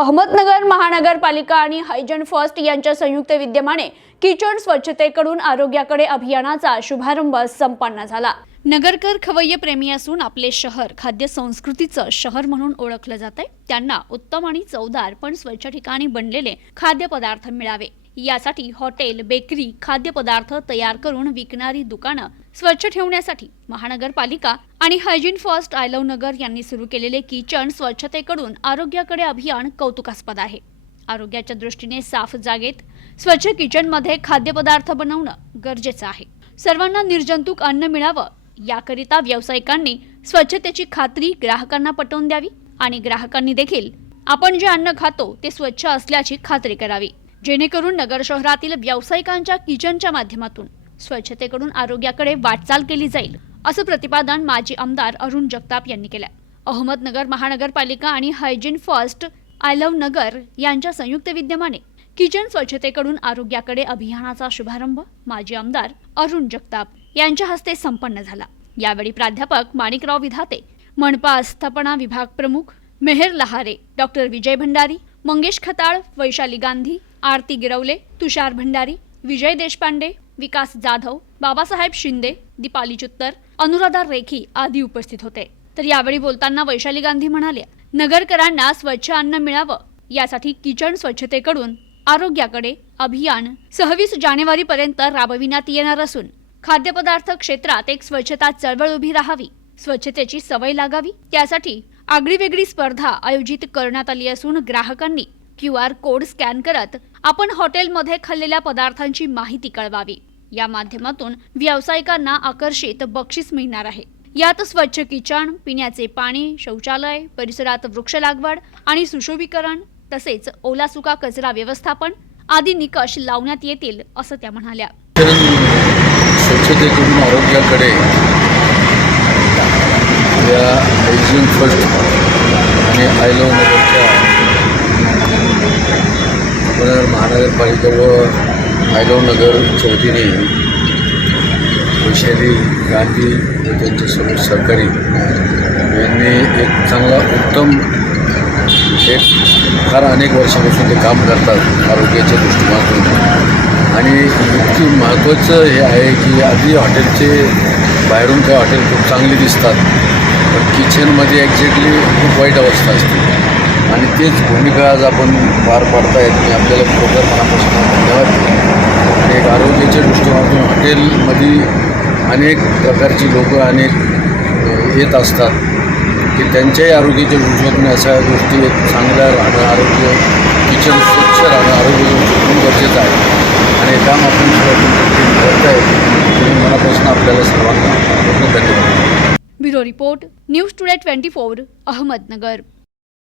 अहमदनगर महानगरपालिका आणि हायजन फर्स्ट यांच्या संयुक्त विद्यमाने किचन स्वच्छतेकडून आरोग्याकडे अभियानाचा शुभारंभ संपन्न झाला. नगरकर खवय्य प्रेमी असून आपले शहर खाद्य संस्कृतीचं शहर म्हणून ओळखलं जात आहे त्यांना उत्तम आणि चवदार पण स्वच्छ ठिकाणी बनलेले खाद्यपदार्थ मिळावे. यासाठी हॉटेल बेकरी खाद्यपदार्थ तयार करून विकणारी दुकानं स्वच्छ ठेवण्यासाठी महानगरपालिका आणि हायजीन फर्स्ट आयलव नगर यांनी सुरू केलेले किचन स्वच्छतेकडून आरोग्याकडे अभियान कौतुकास्पद आहे. आरोग्याच्या दृष्टीने साफ जागेत स्वच्छ किचनमध्ये खाद्यपदार्थ बनवणं गरजेचं आहे. सर्वांना निर्जंतुक अन्न मिळावं याकरिता व्यावसायिकांनी स्वच्छतेची खात्री ग्राहकांना पटवून द्यावी आणि ग्राहकांनी देखील आपण जे अन्न खातो ते स्वच्छ असल्याची खात्री करावी. जेणेकरून नगर शहरातील व्यावसायिकांच्या किचनच्या माध्यमातून स्वच्छतेकडून आरोग्याकडे वाटचाल केली जाईल. असं प्रतिपादन माजी आमदार अरुण जगताप यांनी केलं अहमदनगर महानगरपालिका आणि hygiene first I love Nagar यांच्या संयुक्त विद्यमाने किचन स्वच्छतेकडून आरोग्याकडे अभियानाचा शुभारंभ माजी आमदार अरुण जगताप यांच्या हस्ते संपन्न झाला. यावेळी प्राध्यापक माणिकराव विधाते मनपा आस्थापना विभाग प्रमुख मेहर लहारे डॉक्टर विजय भंडारी मंगेश खताळ वैशाली गांधी आरती गिरवले तुषार भंडारी विजय देशपांडे विकास जाधव बाबासाहेब शिंदे दीपाली चुत्तर अनुराधा रेखी आदी उपस्थित होते. तर यावेळी बोलताना वैशाली गांधी म्हणाल्या नगरकरांना स्वच्छ अन्न मिळावं यासाठी किचन स्वच्छतेकडून आरोग्याकडे अभियान सव्वीस जानेवारी पर्यंत राबविण्यात येणार असून खाद्यपदार्थ क्षेत्रात एक स्वच्छता चळवळ उभी राहावी स्वच्छतेची सवय लागावी त्यासाठी आगळीवेगळी स्पर्धा आयोजित करण्यात आली असून ग्राहकांनी क्यू आर कोड स्कॅन करत आपण हॉटेलमध्ये खाल्लेल्या पदार्थांची माहिती कळवावी. या माध्यमातून व्यावसायिकांना आकर्षित बक्षीस मिळणार आहे. यात स्वच्छ किचन पिण्याचे पाणी शौचालय परिसरात वृक्ष लागवड आणि सुशोभीकरण तसेच ओला सुका कचरा व्यवस्थापन आदी निकष लावण्यात येतील असं त्या म्हणाल्या. स्वच्छतेकडून आरोग्याकडे या हायजीन फर्स्ट आणि आयलो नगरच्या महानगरपालिका व आयलो नगरच्या वतीने वैशाली गांधी व त्यांचे सर्व सहकारी यांनी एक चांगला उत्तम एक फार अनेक वर्षापासून ते काम करतात आरोग्याच्या दृष्टिकोनातून. आणि इतकी महत्त्वाचं हे आहे की आधी हॉटेलचे बाहेरून काही हॉटेल खूप चांगली दिसतात पण किचनमध्ये एक्झॅक्टली खूप वाईट अवस्था असते. आणि तेच भूमिका आज आपण पार पाडतायत मी आपल्याला खरोखर मनापासून धन्यवाद. आणि एक आरोग्याच्या दृष्टिकोनातून हॉटेलमध्ये अनेक प्रकारची लोकं अनेक येत असतात. की त्यांच्याही आरोग्याच्या दृष्टीकोनातून अशा गोष्टी चांगल्या राहणं आरोग्य किचन स्वच्छ राहणं आरोग्य खूप गरजेचं आहे. आणि हे काम आपण करत आहे मनापासून आपल्याला सर्वांना खूप धन्यवाद. Bureau report news today twenty four Ahmednagar.